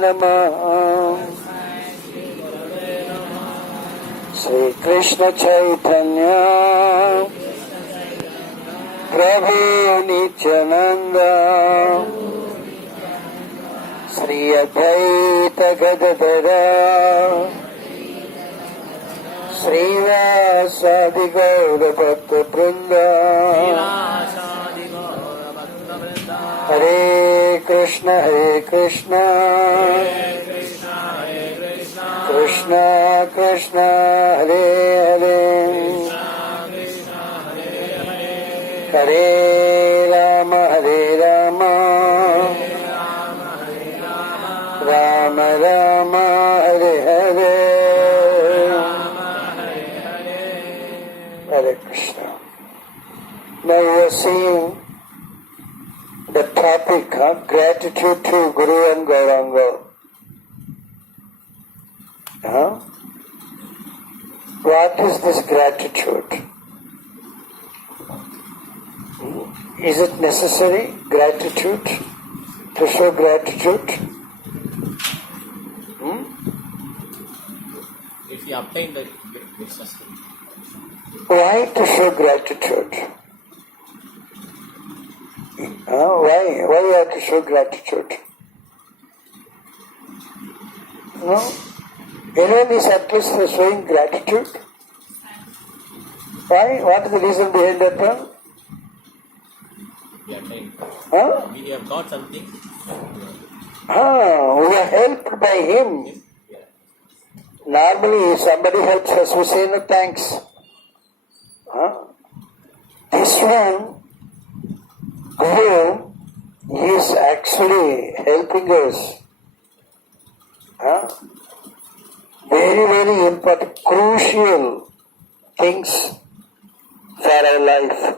Namaha. Shri Krishna Chaitanya Prabhu Nityananda Shri Advaita Gadadara Srivasadi Gaura Bhakta Vrinda Hare Krishna Krishna Krishna Hare Hare Hare Rama Rama Rama Hare Hare Hare Krishna. Now we are seeing the topic, gratitude to Guru and Gauranga. What is this gratitude? Is it necessary, gratitude, to show gratitude? If you obtain the business. Why to show gratitude? Why you have to show gratitude? No? Anyone is at least showing gratitude? Why? What is the reason behind that one? We have got something. We are helped by him. Normally, if somebody helps us, we say no thanks. This one, Guru, is actually helping us. Very, very important, crucial things for our life.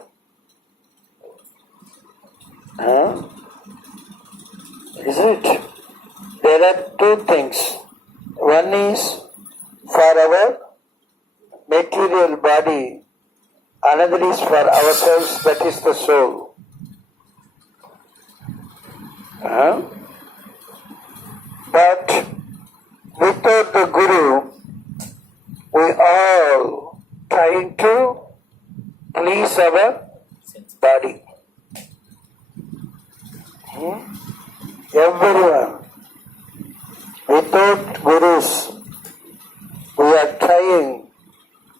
Is it? There are two things. One is for our material body, another is for ourselves, that is the soul. But without the Guru, we all trying to please our body. Everyone. Without Gurus, we are trying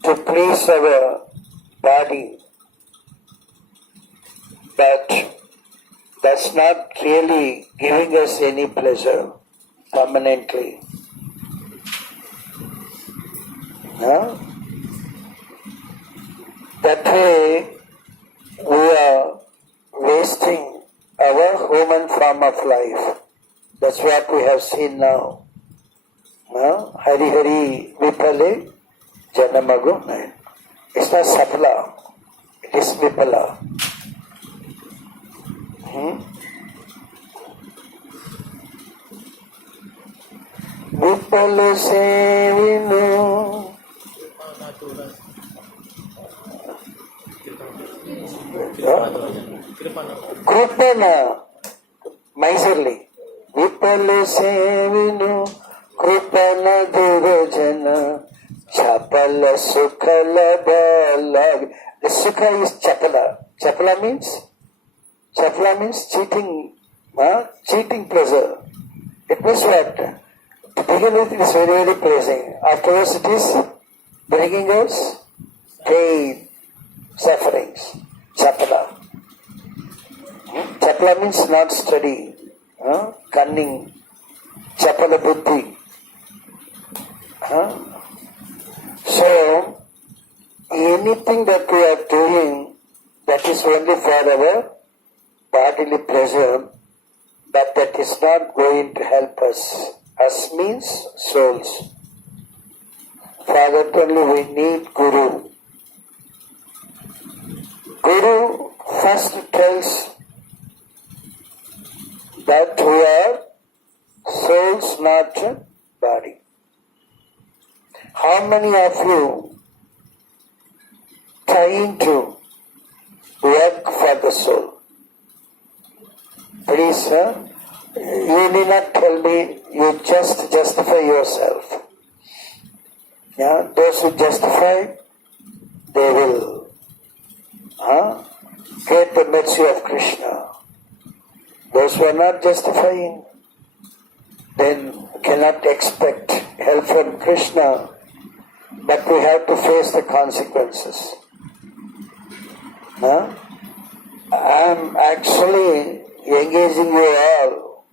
to please our body. But that's not really giving us any pleasure permanently. That way we are wasting our human form of life. That's what we have seen now. Hari Hari Vipale Janamagu. It's not Sapla, it is Vipala. Vipala Sevinu Krupana miserly. Vipala Sevinu Krupana Durajana Chapala Sukhala Balag. The Sukha is Chapala. Chapala means cheating, cheating pleasure. It means what? To begin with, it is very, very pleasing. Afterwards, it is bringing us pain, sufferings. Chapala. Chapala means not steady, cunning. Chapala buddhi. So, anything that we are doing, that is only for our bodily pleasure, but that is not going to help us. Us means souls. For that only we need Guru. Guru first tells that we are souls, not body. How many of you trying to work for the soul? Please, You need not tell me, you just justify yourself. Yeah, those who justify, they will get the mercy of Krishna. Those who are not justifying, then cannot expect help from Krishna, but we have to face the consequences. I am actually engaging you all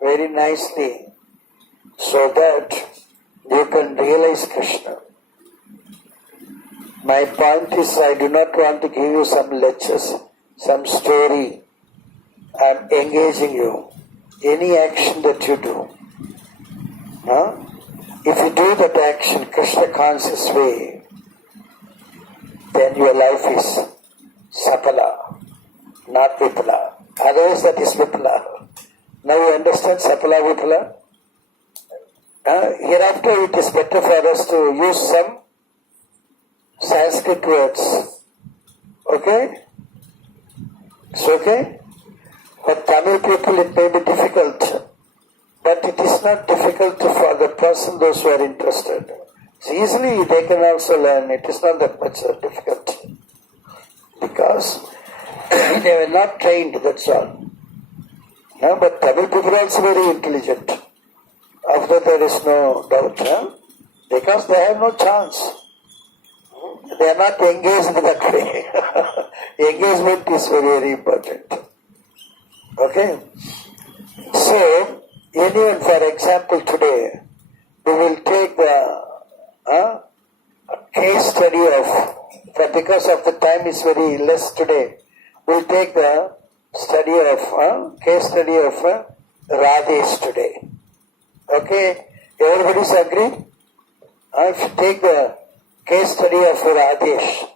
very nicely so that you can realize Krishna. My point is, I do not want to give you some lectures, some story. I am engaging you. Any action that you do, if you do that action Krishna conscious way, then your life is sapala, not vipala. Otherwise that is vipala. Now you understand sapala, vipala? Hereafter it is better for us to use some Sanskrit words. Okay? It's okay? For Tamil people it may be difficult, but it is not difficult for the person, those who are interested. So easily they can also learn. It is not that much difficult. Because they were not trained, that's all. No, but Tamil people are also very intelligent. After there is no doubt, because they have no chance. They are not engaged in that way. Engagement is very, very important. Okay? So, anyone, for example, today, we will take the case study of, but because of the time is very less today, we'll take the study of, case study of Radhesh today. Okay? Everybody's agree? If you take the case study of Radhesh,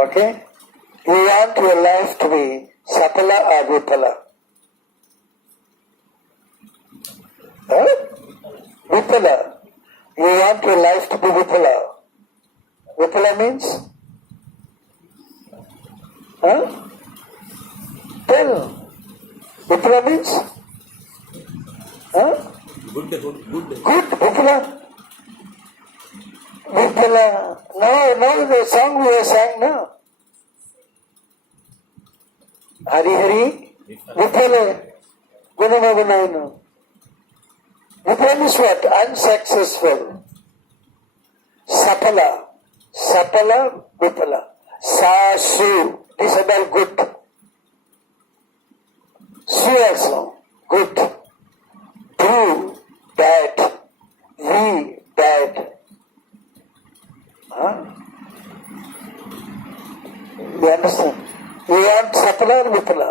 okay? You want your life to be sapala or vipala? Vipala. You want your life to be vipala. Vipala means? Tell. Vipala means? Good. Good, Vipala. Vipala. Now the song we have sang now. Hari Hari, Vipala, Gunama Gunayana. Vipala means what? Unsuccessful. Sapala. Sapala, Vipala. Sa, Su. These are all good. Su also, good. Do, bad. We, bad. You understand? You want sapala or vipala?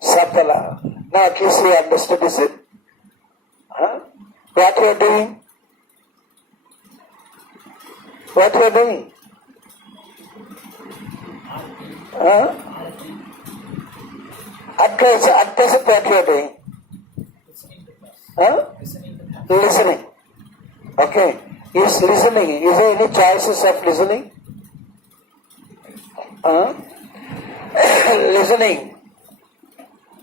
Sapala. Now at least you understood, is it? What you are doing? What you are doing? At present what you are doing? Listening. Okay. Is listening. Is there any choices of listening? Listening.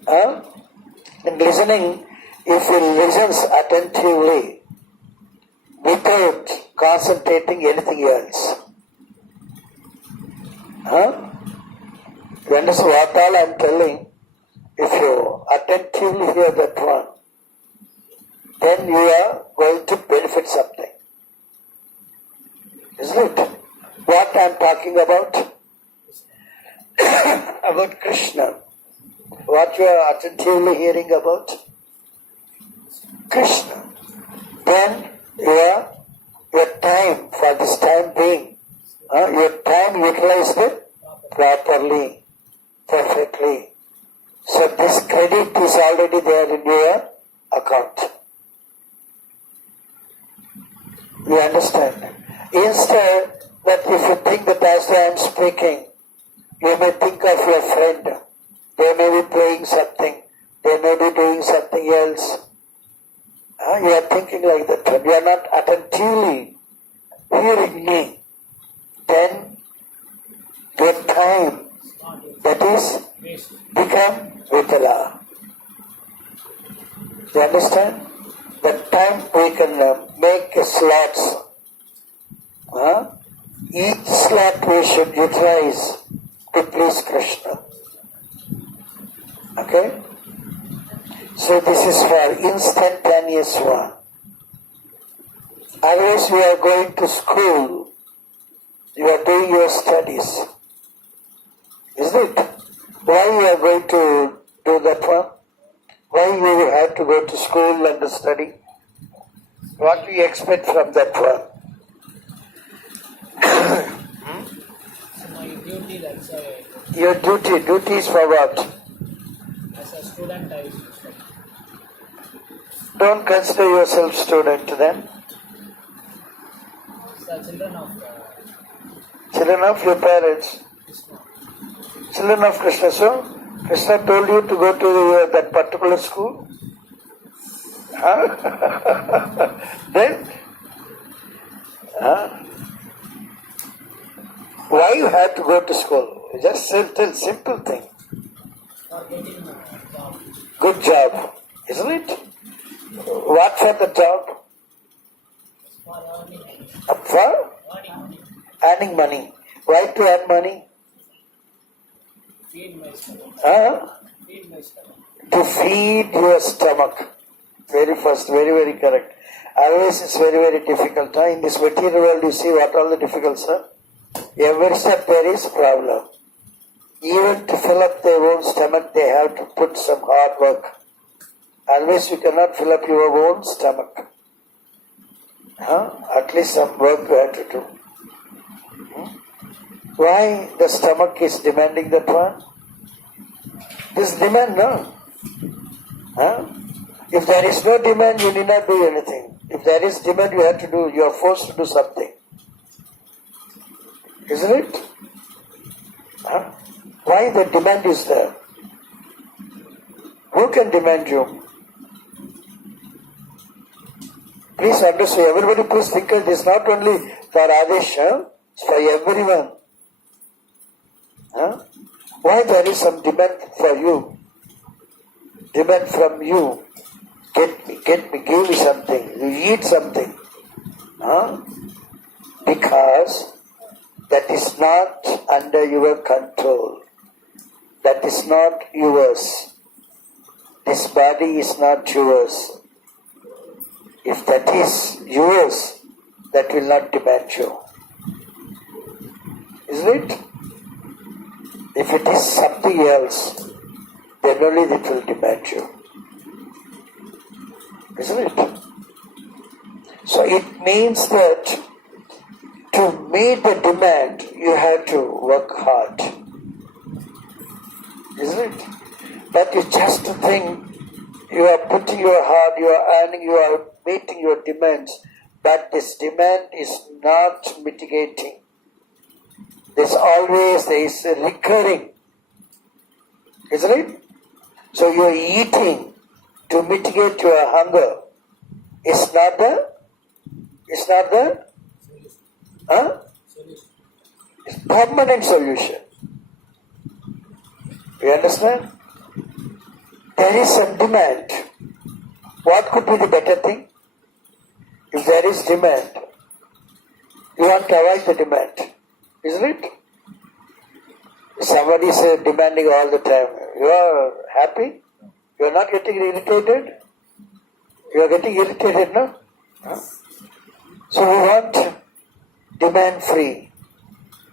And listening, if he listens attentively without concentrating anything else. You understand what all I am telling? If you attentively hear that one, then you are going to benefit something. Isn't it? What I am talking about? About Krishna. What you are attentively hearing about? Krishna. Then your time, for this time being, your time utilized properly, perfectly. So this credit is already there in your account. You understand? Instead, that if you think that as I am speaking, you may think of your friend. They may be playing something. They may be doing something else. You are thinking like that. When you are not attentively hearing me, then your time That is, Waste. become Vitala. Do you understand? That time we can make slots. Each slot we should utilize to please Krishna. Okay? So this is for instantaneous one. Otherwise you are going to school, you are doing your studies. Isn't it? Why you are going to do that one? Why you have to go to school and study? What do you expect from that one? So my duty, that's why Your duty is for what? as a student I used to study. Don't consider yourself student then. The Children of your parents. Krsna. Children of Krishna. So, Krishna told you to go to that particular school? Then? Why you have to go to school? Just simple thing. For getting a job. Good job, isn't it? What for the job? For earning money. For earning money. Why to earn money? Feed my stomach. Feed my stomach. To feed your stomach. Very first, very correct. Otherwise it's very difficult. In this material world you see what all the difficulties are. Every step there is problem. Even to fill up their own stomach they have to put some hard work. Otherwise you cannot fill up your own stomach. At least some work you have to do. Why the stomach is demanding that one? This demand, no? If there is no demand, you need not do anything. If there is demand, you have to do, you are forced to do something. Isn't it? Why the demand is there? Who can demand you? Please understand, everybody please think of this, not only for Adesh, it's for everyone. Why there is some demand for you? Demand from you. Get me, give me something. You eat something. Because that is not under your control. That is not yours. This body is not yours. If that is yours, that will not demand you. Isn't it? If it is something else, then only it will demand you. Isn't it? So it means that to meet the demand, you have to work hard. Isn't it? But you just think you are putting your heart, you are earning, you are meeting your demands, but this demand is not mitigating. There is a recurring. Isn't it? So you are eating to mitigate your hunger. It's not the it's permanent solution. You understand? There is some demand. What could be the better thing? If there is demand, you want to avoid the demand. Isn't it? Somebody is demanding all the time. You are happy? You are not getting irritated? You are getting irritated, no? So we want demand free.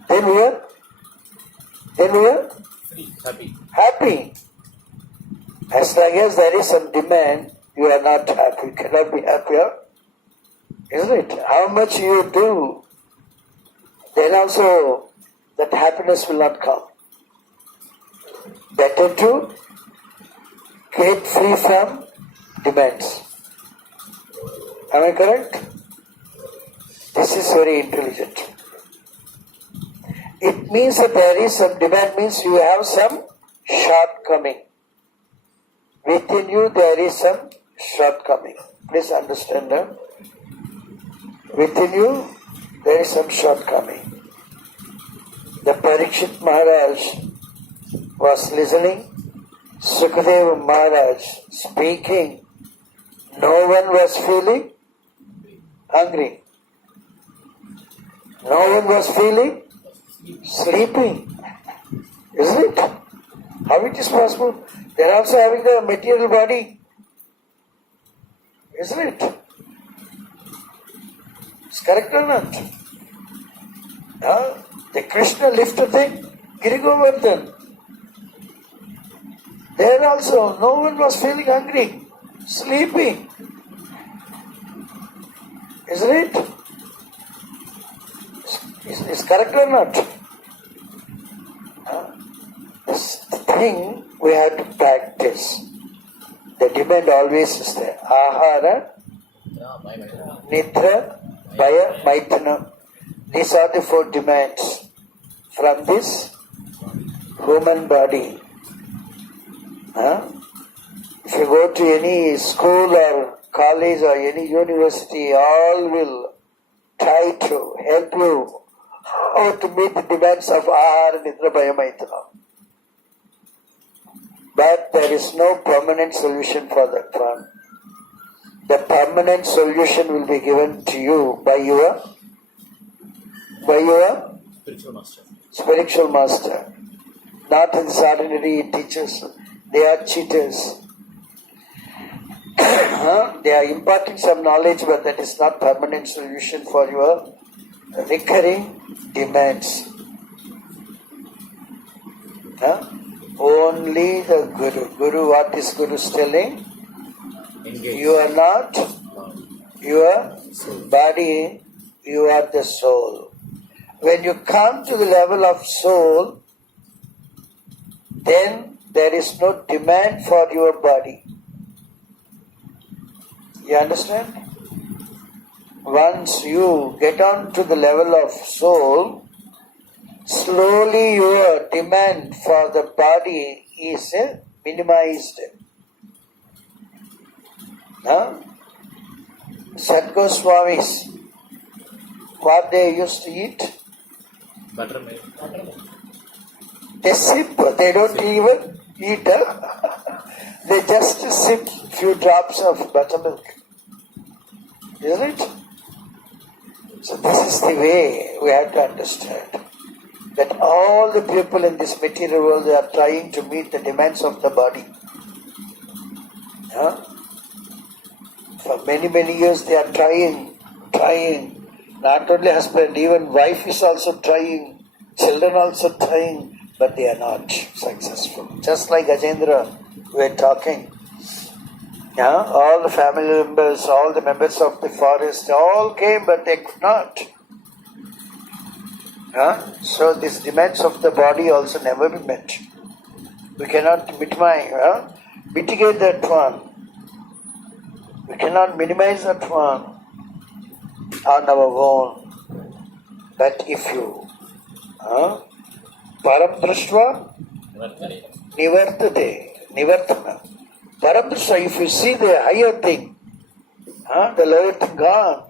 Then we are Free, happy. happy. As long as there is some demand, you are not happy. You cannot be happier. Isn't it? How much you do, then also that happiness will not come. Better to get free from demands. Am I correct? This is very intelligent. It means that there is some demand, means you have some shortcoming. Within you there is some shortcoming. Please understand that. Within you there is some shortcoming. The Parikshit Maharaj was listening, Sukadeva Maharaj speaking, no one was feeling hungry. No one was feeling sleeping. Isn't it? How it is possible? They are also having the material body. Isn't it? It's correct or not? The Krsna lifted the Giri Govardhan. There also no one was feeling hungry, sleeping. Isn't it? Is correct or not? This thing we have to practice. The demand always is there. Ahara, Nidra, Bhaya, Maitana. These are the 4 demands from this human body. If you go to any school or college or any university, all will try to help you how to meet the demands of Ahara, Nidra, Bhaya, Maitana. But there is no permanent solution for that one. The permanent solution will be given to you by your spiritual master. Not in ordinary teachers. They are cheaters. They are imparting some knowledge, but that is not permanent solution for your recurring demands. Only the Guru. Guru, what is Guru telling? Engage. You are not your body, you are the soul. When you come to the level of soul, then there is no demand for your body. You understand? Once you get on to the level of soul, slowly your demand for the body is minimized. Sadgoswamis, what they used to eat? Buttermilk. They sip, they don't even eat. They just sip few drops of buttermilk. Isn't it? So this is the way we have to understand. That all the people in this material world, they are trying to meet the demands of the body. For many, many years they are trying. Not only husband, even wife is also trying. Children also trying, but they are not successful. Just like Gajendra, we are talking. All the family members, all the members of the forest, all came, but they could not. So these demands of the body also never be met. We cannot mitigate that one. We cannot minimize that one on our own. But if you param drashtva nivartana. Param drashtva, if you see the higher thing, the lower thing gone.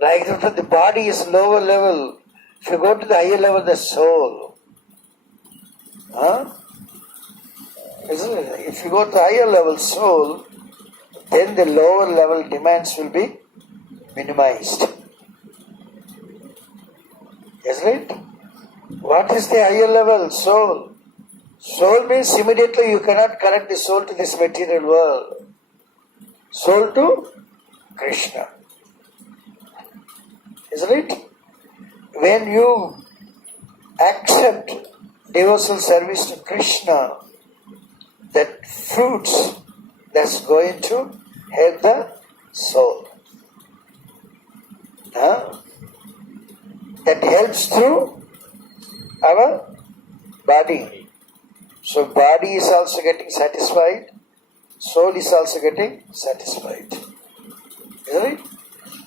Like that, the body is lower level. If you go to the higher level, the soul. Isn't it? If you go to the higher level soul, then the lower level demands will be minimized. Isn't it? What is the higher level? Soul. Soul means immediately you cannot connect the soul to this material world. Soul to Krishna. Isn't it? When you accept devotional service to Krishna, that fruits that's going to help the soul. That helps through our body. So body is also getting satisfied, soul is also getting satisfied. Isn't it?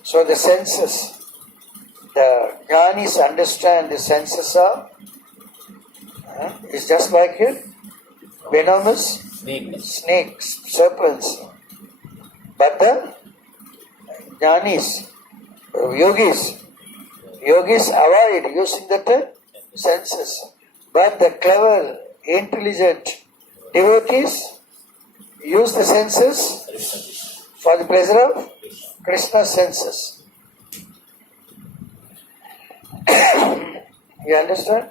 So the senses, the jnanis understand the senses are, it's just like it, venomous snakes, serpents. But the jnanis, yogis avoid using the senses. But the clever intelligent devotees use the senses for the pleasure of Krishna's senses. You understand?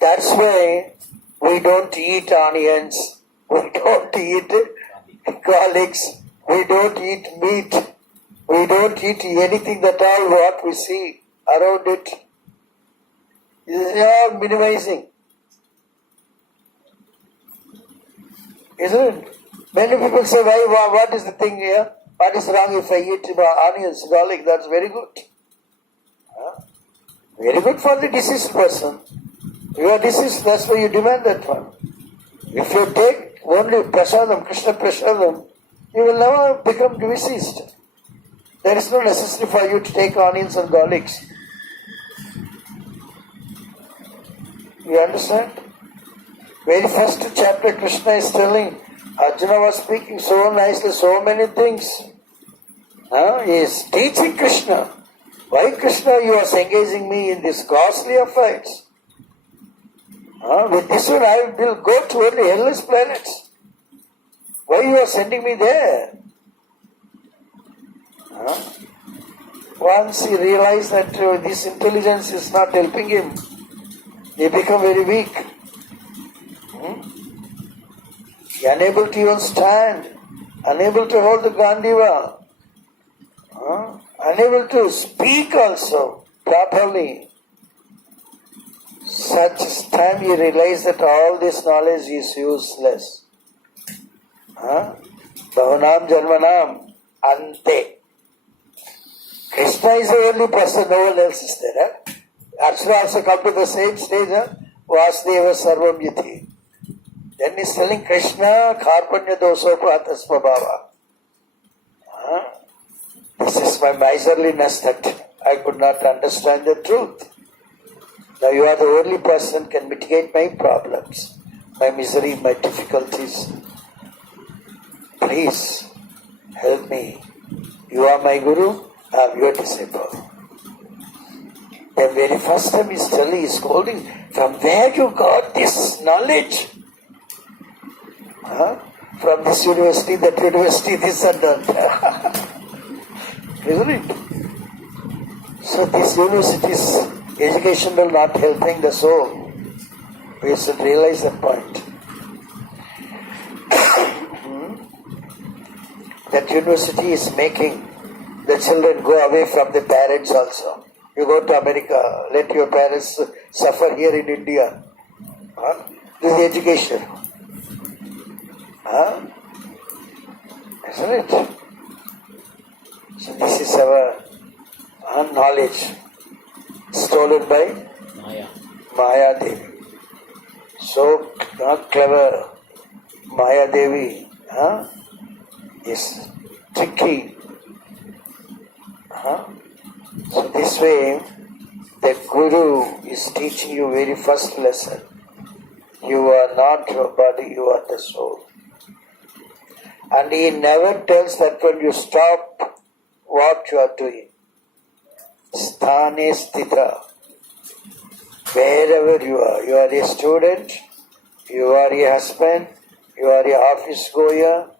That's why we don't eat onions, we don't eat garlics, we don't eat meat, we don't eat anything at all what we see around it. They are minimizing. Isn't it? Many people say, what is the thing here? What is wrong if I eat onions, garlic? That's very good. Very good for the deceased person. You are deceased, that's why you demand that one. If you take only prasadam, Krishna prasadam, you will never become deceased. There is no necessity for you to take onions and garlics. You understand? Very first chapter Krishna is telling, Arjuna was speaking so nicely, so many things. He is teaching Krishna. Why Krishna you are engaging me in these costly affairs? With this one I will go to only hellish planets. Why you are sending me there? Once he realized that this intelligence is not helping him, he become very weak. He unable to even stand, unable to hold the Gandiva, unable to speak also properly. Such time he realized that all this knowledge is useless. Bhavanam Janmanam Ante. Krishna is the only person, no one else is there. Arjuna also come to the same stage. Vasudeva Sarvam Yati. Then he is telling Krishna, Karpanya Dosopa Atasma Bhava. This is my miserliness that I could not understand the truth. Now you are the only person can mitigate my problems, my misery, my difficulties. Please help me. You are my Guru, I am your disciple. The very first time he's telling, he's scolding, from where you got this knowledge? From this university, that university, this and that. Isn't it? So this university's educational not helping the soul. We should realize that point. That university is making the children go away from the parents also. You go to America, let your parents suffer here in India. This is education. Isn't it? So this is our knowledge stolen by Maya Devi. So clever Maya Devi is tricky. So this way the Guru is teaching you very first lesson. You are not your body, you are the soul. And he never tells that when you stop what you are doing. Sthane sthita. Wherever you are a student, you are a husband, you are a office goer,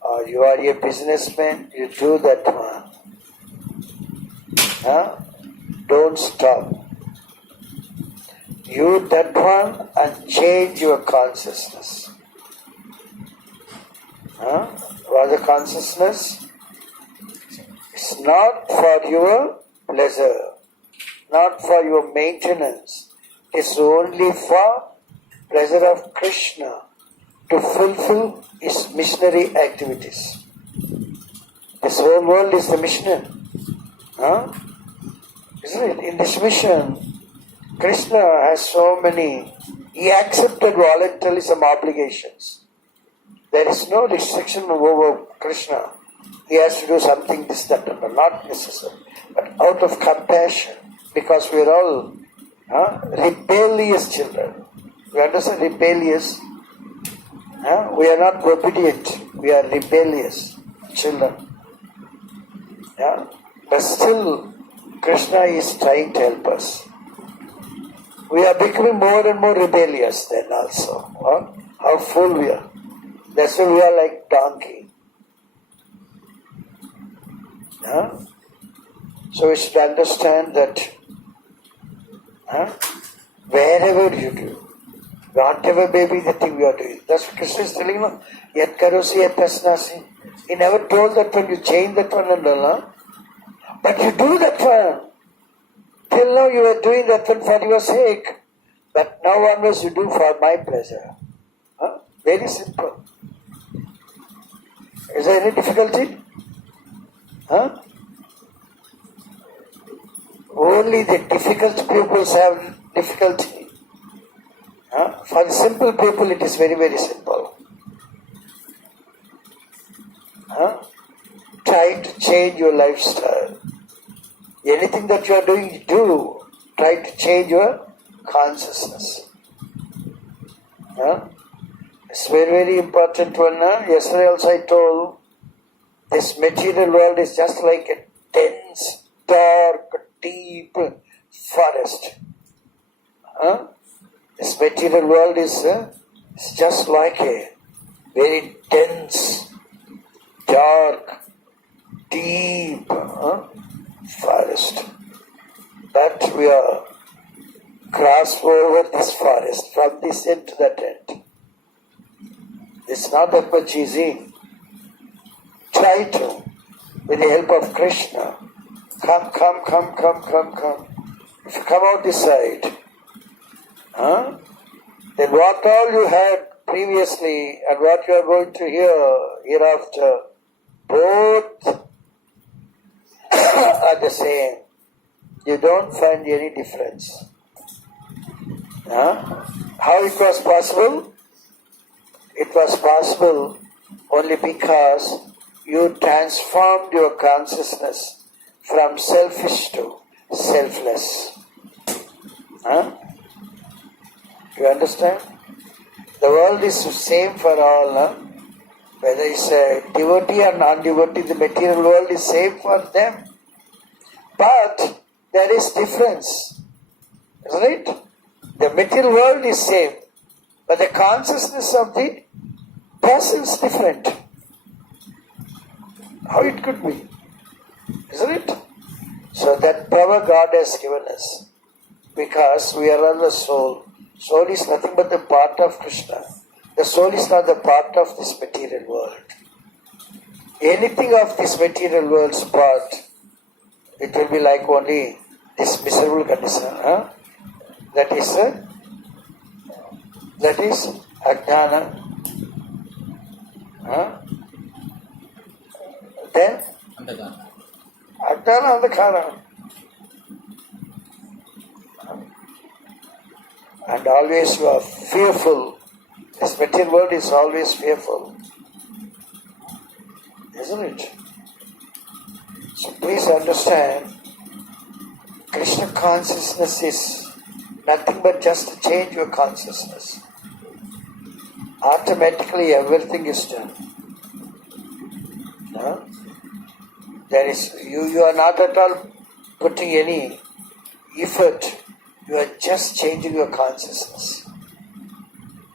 or you are a businessman, you do that one. Don't stop. You that one and change your consciousness. What is the consciousness? It's not for your pleasure, not for your maintenance. It's only for pleasure of Krishna to fulfill his missionary activities. This whole world is the mission. Isn't it? In this mission, Krishna has so many. He accepted voluntarily some obligations. There is no restriction over Krishna. He has to do something this, that, but not necessary. But out of compassion, because we are all rebellious children. You understand? Rebellious. We are not obedient. We are rebellious children. But still, Krishna is trying to help us. we are becoming more and more rebellious then also. Huh? How fool we are. That's why we are like donkey. Huh? So we should understand that wherever you do, whatever may be the thing we are doing. That's what Krishna is telling you. Yat karosi yat tasnasi. He never told that when you change that one and all. Huh? But you do that one. Till now you were doing that one for your sake. But now onwards you do for my pleasure. Huh? Very simple. Is there any difficulty? Huh? Only the difficult pupils have difficulty. Huh? For the simple people it is very, very simple. Huh? Try to change your lifestyle. Anything that you are doing, do. Try to change your consciousness. Huh? It's very, very important one. Yesterday also I told, this material world is just like a dense, dark, deep forest. Huh? This material world is it's just like a very dense, dark, deep forest. But we are crossed over this forest from this end to that end. It's not that much easy. Try to, with the help of Krishna, come. If you come out this side, then what all you had previously and what you are going to hear hereafter, both are the same. You don't find any difference. How it was possible? It was possible only because you transformed your consciousness from selfish to selfless. You understand? The world is the same for all. Whether it's a devotee or non-devotee, the material world is same for them. But there is difference. Isn't it? The material world is same. But the consciousness of the person is different. How it could be? Isn't it? So that power God has given us. Because we are all the soul. Soul is nothing but the part of Krishna. The soul is not the part of this material world. Anything of this material world's part, it will be like only this miserable condition. That is Ajnana. Then Ajnana Andhakara. And always you are fearful. This material world is always fearful. Isn't it? So please understand, Krishna consciousness is nothing but just to change your consciousness. Automatically everything is done. There is you are not at all putting any effort. You are just changing your consciousness.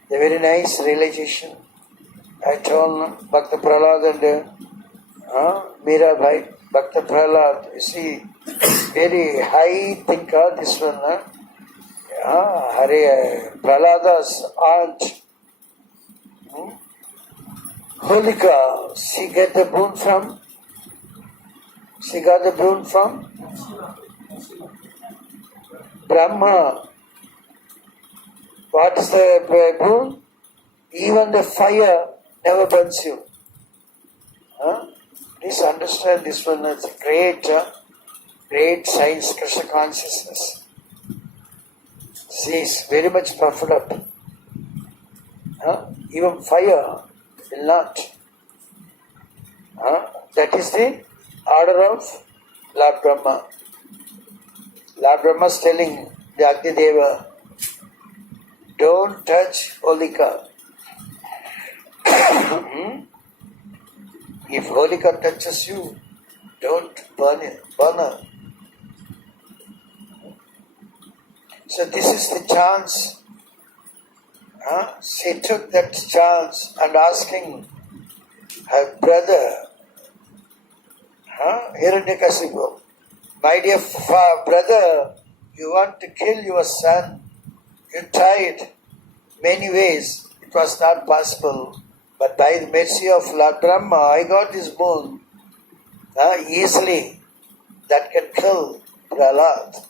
A very nice realization. I told Bhakta Prahlad and Meera Bhai, Bhakta Prahlad, you see, very high thinker, this one. Hare Prahlada's aunt, Holika, she got the boon from? She got the boon from? Brahma. What is the boon? Even the fire never burns you. Please understand this one. It's a great science, Krishna consciousness. She is very much puffed up. Even fire will not. That is the order of Lord Brahma. Lord Brahma is telling the Agni Deva, don't touch Holika. If Holika touches you, don't burn her. So this is the chance. She took that chance and asking her brother, Hiranyakasipu, my dear brother, you want to kill your son. You tried many ways. It was not possible. But by the mercy of Lord Brahma, I got this boon easily that can kill Prahlad.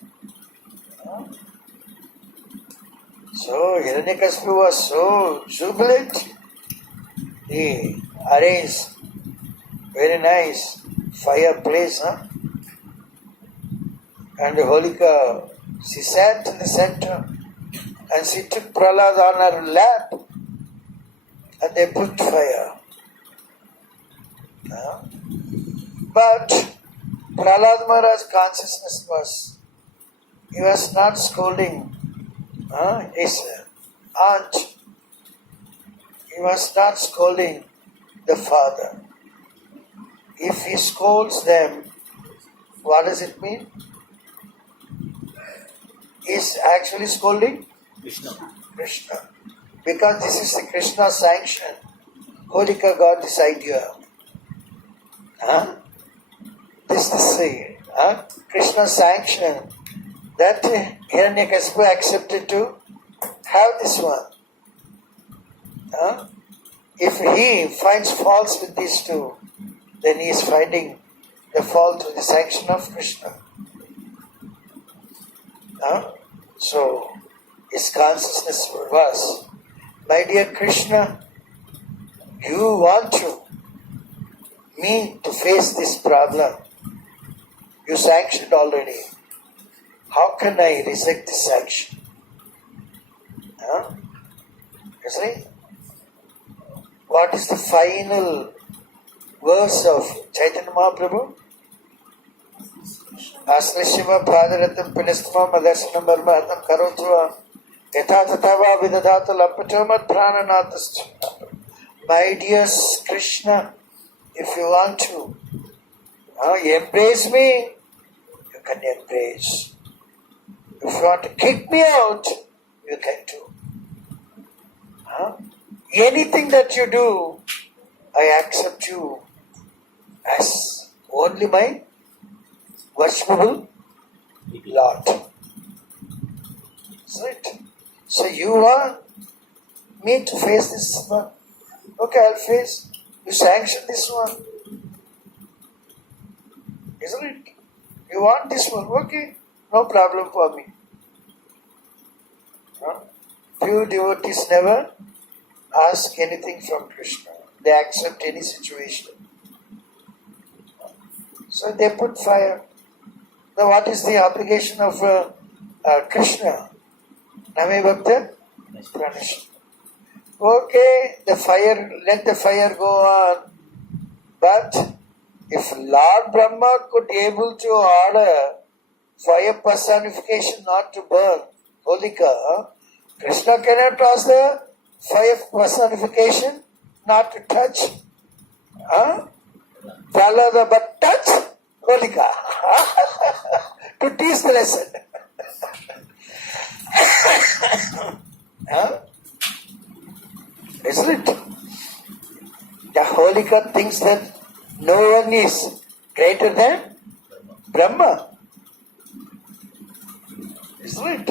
So Hiranyakasipu was so jubilant. He arranged very nice fireplace. And Holika, she sat in the center and she took Prahlad on her lap and they put fire. But Prahlad Maharaj's consciousness he was not scolding his aunt. He was not scolding the father. If he scolds them, what does it mean? He's actually scolding Krishna. Because this is the Krishna sanction. Holika got this idea. This is the Krishna sanction that Hiranyakasipu accepted to have this one. If he finds faults with these two, then he is finding the fault with the sanction of Krishna. So his consciousness was, my dear Krishna, you want me to face this problem. You sanctioned already. How can I reject this sanction? You see? What is the final verse of Chaitanya Mahaprabhu? Asrishima Padaratam Pinistama Madarsanam Barmatam Karotua Yatha Tatava Vidadata Lampatomat Prananatas. My dear Krishna, if you want to embrace me, you can embrace. If you want to kick me out, you can do. Anything that you do, I accept you as only my worshipable Lord. That's right. So you want me to face this one? Okay, I'll face. You sanction this one. Isn't it? You want this one? Okay, no problem for me. Few devotees never ask anything from Krishna. They accept any situation. So they put fire. Now what is the obligation of Krishna? Name Bhakta? Pranishna. Okay, let the fire go on. But if Lord Brahma could be able to order fire personification not to burn, Holika, Krishna cannot ask the fire personification not to touch. Prahlada but touch Holika. To teach the lesson. Isn't it? The Holika thinks that no one is greater than Brahma. Isn't it?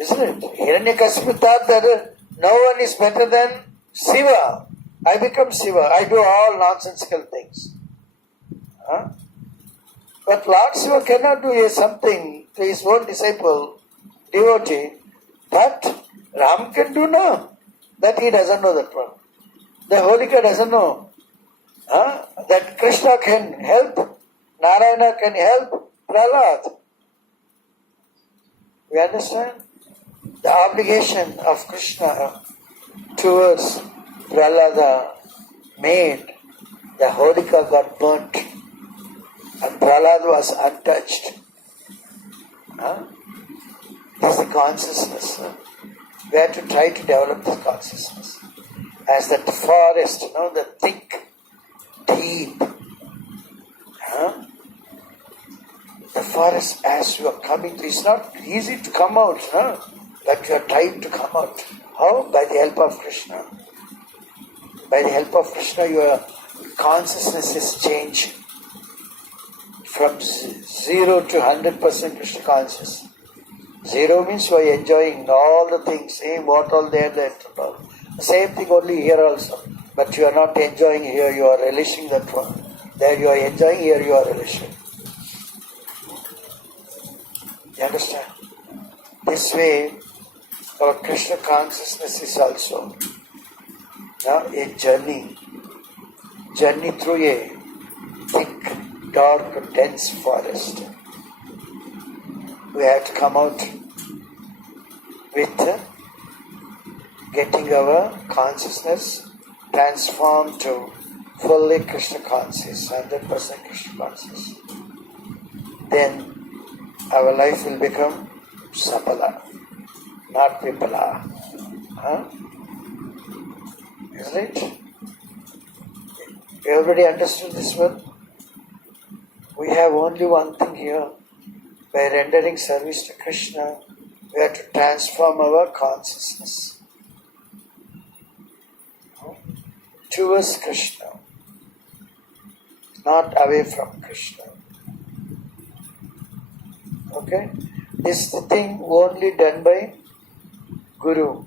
Isn't it? Hiranyakasipu thought that no one is better than Shiva. I become Shiva. I do all nonsensical things. But Lord Shiva cannot do something to his own disciple, devotee, but Ram can do now. That he doesn't know that one. The Holika doesn't know that Krishna can help, Narayana can help Prahlad. We understand? The obligation of Krishna towards Prahlada made the Holika got burnt and Prahlad was untouched. This is the consciousness. We have to try to develop this consciousness. As that forest, the thick, deep, the forest as you are coming to. It's not easy to come out, no? But you are trying to come out. How? By the help of Krishna. By the help of Krishna, your consciousness is changing from 0 to 100% Krishna conscious. 0 means you are enjoying all the things, seeing what all there, that and all. The same thing only here also. But you are not enjoying here, you are relishing that one. There you are enjoying, here you are relishing. You understand? This way, our Krishna consciousness is also a journey through a thick, dark, dense forest. We have to come out with getting our consciousness transformed to fully Krishna conscious, 100% Krishna conscious. Then our life will become sapala, not vipala. Isn't it? Everybody understood this one? We have only one thing here. By rendering service to Krishna, we have to transform our consciousness towards Krishna, not away from Krishna. Okay? This is the thing only done by Guru.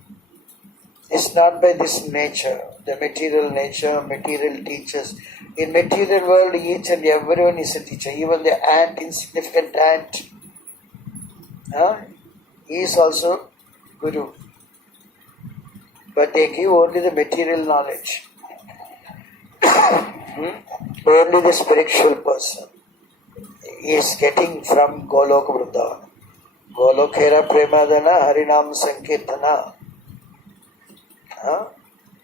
It's not by this nature, the material nature, material teachers. In material world, each and everyone is a teacher. Even the ant, insignificant ant, he is also Guru. But they give only the material knowledge. Only the spiritual person is getting from Golok Vrindavan. Golokera Premadana Harinam Sankirtana.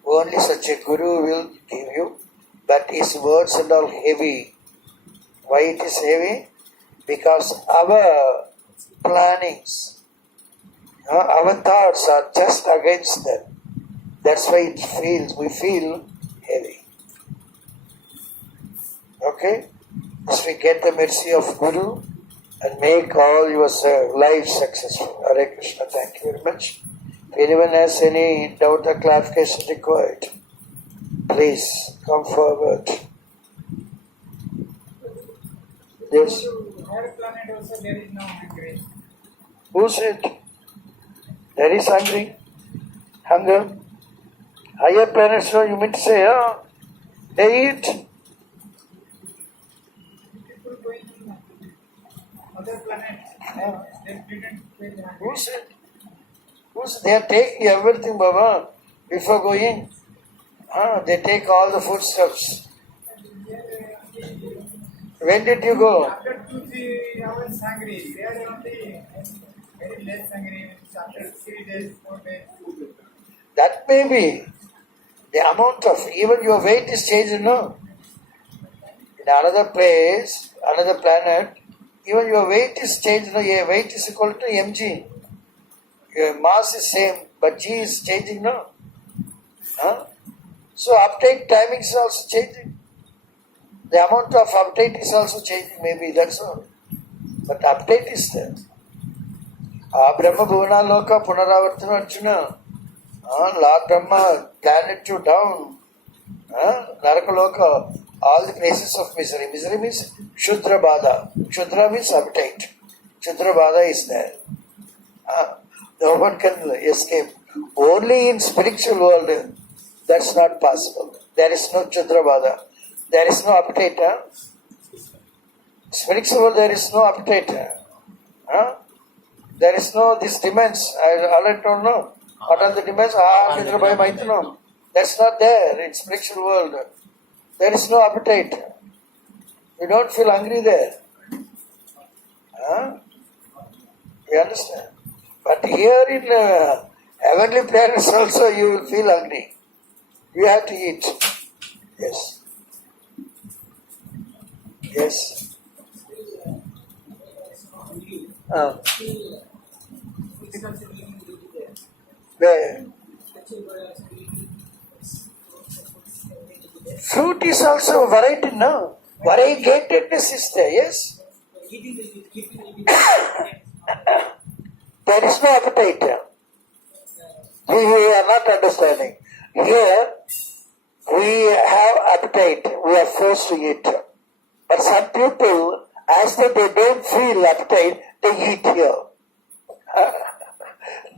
Only such a Guru will give you, but his words are all heavy. Why it is heavy? Because our plannings, our thoughts are just against them. That's why we feel heavy. Okay? So we get the mercy of Guru and make all your life successful. Hare Krishna, thank you very much. If anyone has any doubt or clarification required, please come forward. Yes. Higher planet also there is no hungry. Who said? There is hunger. Higher planets, so you mean to say, they eat. People going to other planets, they didn't feel hungry. Who said? They are taking everything, Baba, before going. They take all the foodstuffs. When did you go? After 2-3 hours hungry, they are only very less hungry. After 3 days, 4 days. That may be the amount of, even your weight is changed, no? In another place, another planet, even your weight is changed, no? Your weight is equal to mg. Your mass is same, but g is changing, no? So uptake timing is also changing. The amount of update is also changing, maybe, that's all. But update is there. Brahma Bhuvana Loka Punaravartana Arjuna. Lord Brahma, planet to down. Naraka Loka, all the places of misery. Misery means Shudra Bada. Shudra means appetite. Shudra Bada is there. No one can escape. Only in spiritual world, that's not possible. There is no Shudra Bada. There is no appetite. Spiritual world, there is no appetite. There is no these demands. I don't know. What are the demands? That's not there in spiritual world. There is no appetite. You don't feel hungry there. You understand? But here in heavenly planets also you will feel hungry. You have to eat. Yes. Yes. Where? Fruit is also variety, no? Variegatedness is there, yes? eating will be keeping will be There is no appetite. You are not understanding. Here, we have appetite. We are forced to eat. But some people, as though they don't feel appetite, they eat here.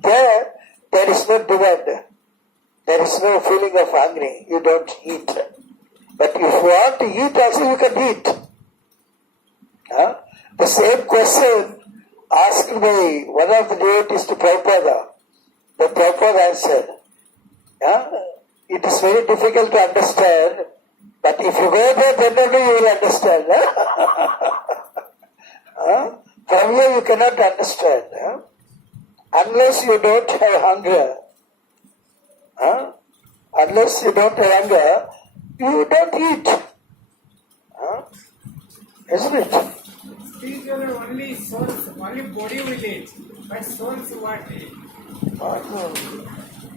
There is no demand. There is no feeling of hungry. You don't eat. But if you want to eat also, you can eat. The same question asked by one of the devotees to Prabhupada. The Prabhupada answered, it is very difficult to understand, but if you go there, then only you will understand. From here you cannot understand. Unless you don't have hunger. Unless you don't have hunger, you don't eat. Isn't it? Spiritual only souls, only body will eat, but souls what eat?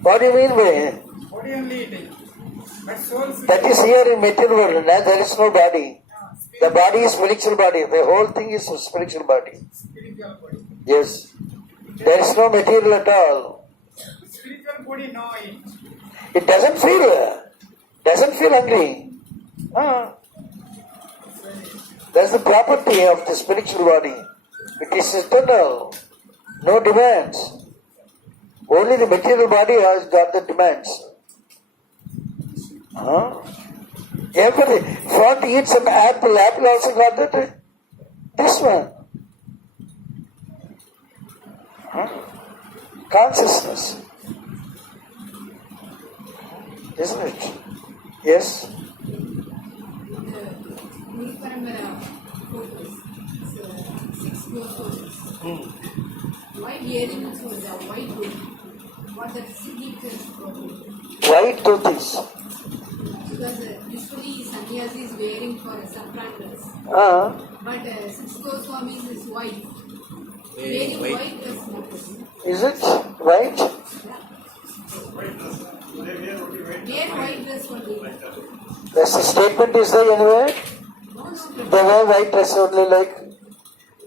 What do you mean by it? Body only eating, but souls. That is here in material world. There is no body. The body is spiritual body. The whole thing is a spiritual body. Spiritual body. Yes. There is no material at all. Spiritual body no eat. It doesn't feel hungry. That's the property of the spiritual body. It is eternal. No demands. Only the material body has got the demands. Everybody, if you want to eat some apple also got that. This one. Consciousness. Isn't it? Yes? White earrings was a white wood. What the significance for it? White dhotis. Because usually sannyasi is wearing for saffron dress. But Six Goswamis is white. Wearing white dress matters. Is it white? Wear white dress only. That's the statement is there anywhere? No, They wear white dress only like.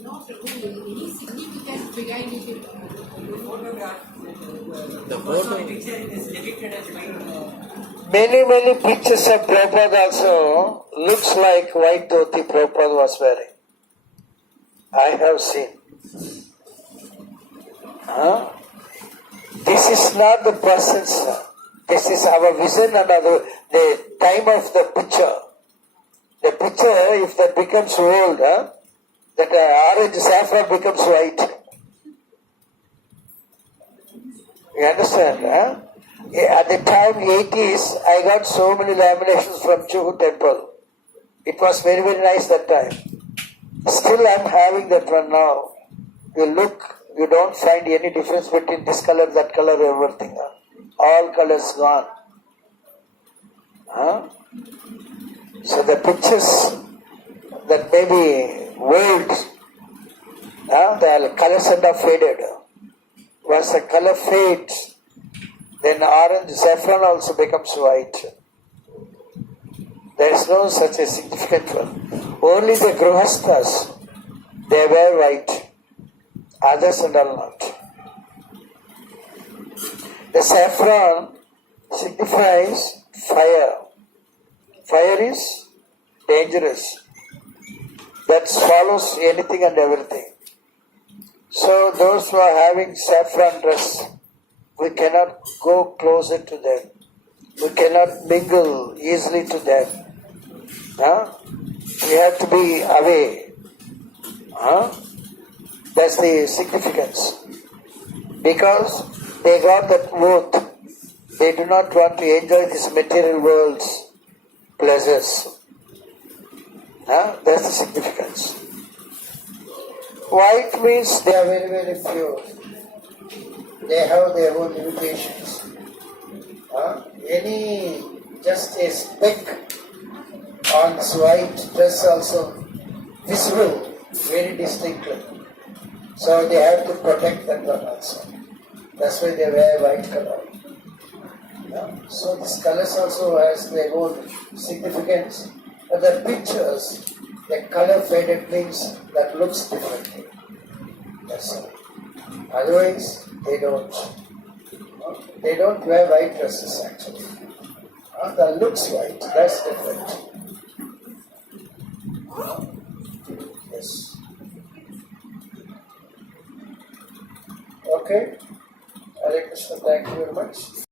no, any significance behind it. the photo picture is depicted as white. Many pictures of Prabhupada also looks like white dhoti Prabhupada was wearing. I have seen. This is not the person's. This is our vision and the time of the picture. The picture, if that becomes old, that orange saffron becomes white. You understand? At the time, 80s, I got so many laminations from Juhu temple. It was very nice that time. Still, I'm having that one now. You look, you don't find any difference between this color, that color, everything. All colors gone. So the pictures that may be old, the colors are faded. Once the color fades, then orange saffron also becomes white. There is no such a significant one. Only the grihasthas, they wear white. Others and all not. The saffron signifies fire. Fire is dangerous. That swallows anything and everything. So those who are having saffron dress, we cannot go closer to them. We cannot mingle easily to them. We have to be away. That's the significance. Because they got that oath. They do not want to enjoy this material world's pleasures. That's the significance. White means they are very pure. They have their own limitations. Just a speck on this white dress also visible very distinctly. So they have to protect that one also. That's why they wear white color. So these colors also has their own significance. But the pictures The color faded means that looks differently. That's all. Otherwise, they don't. They don't wear white dresses actually. That looks white. That's different. Yes. Okay. Hare Krishna. Thank you very much.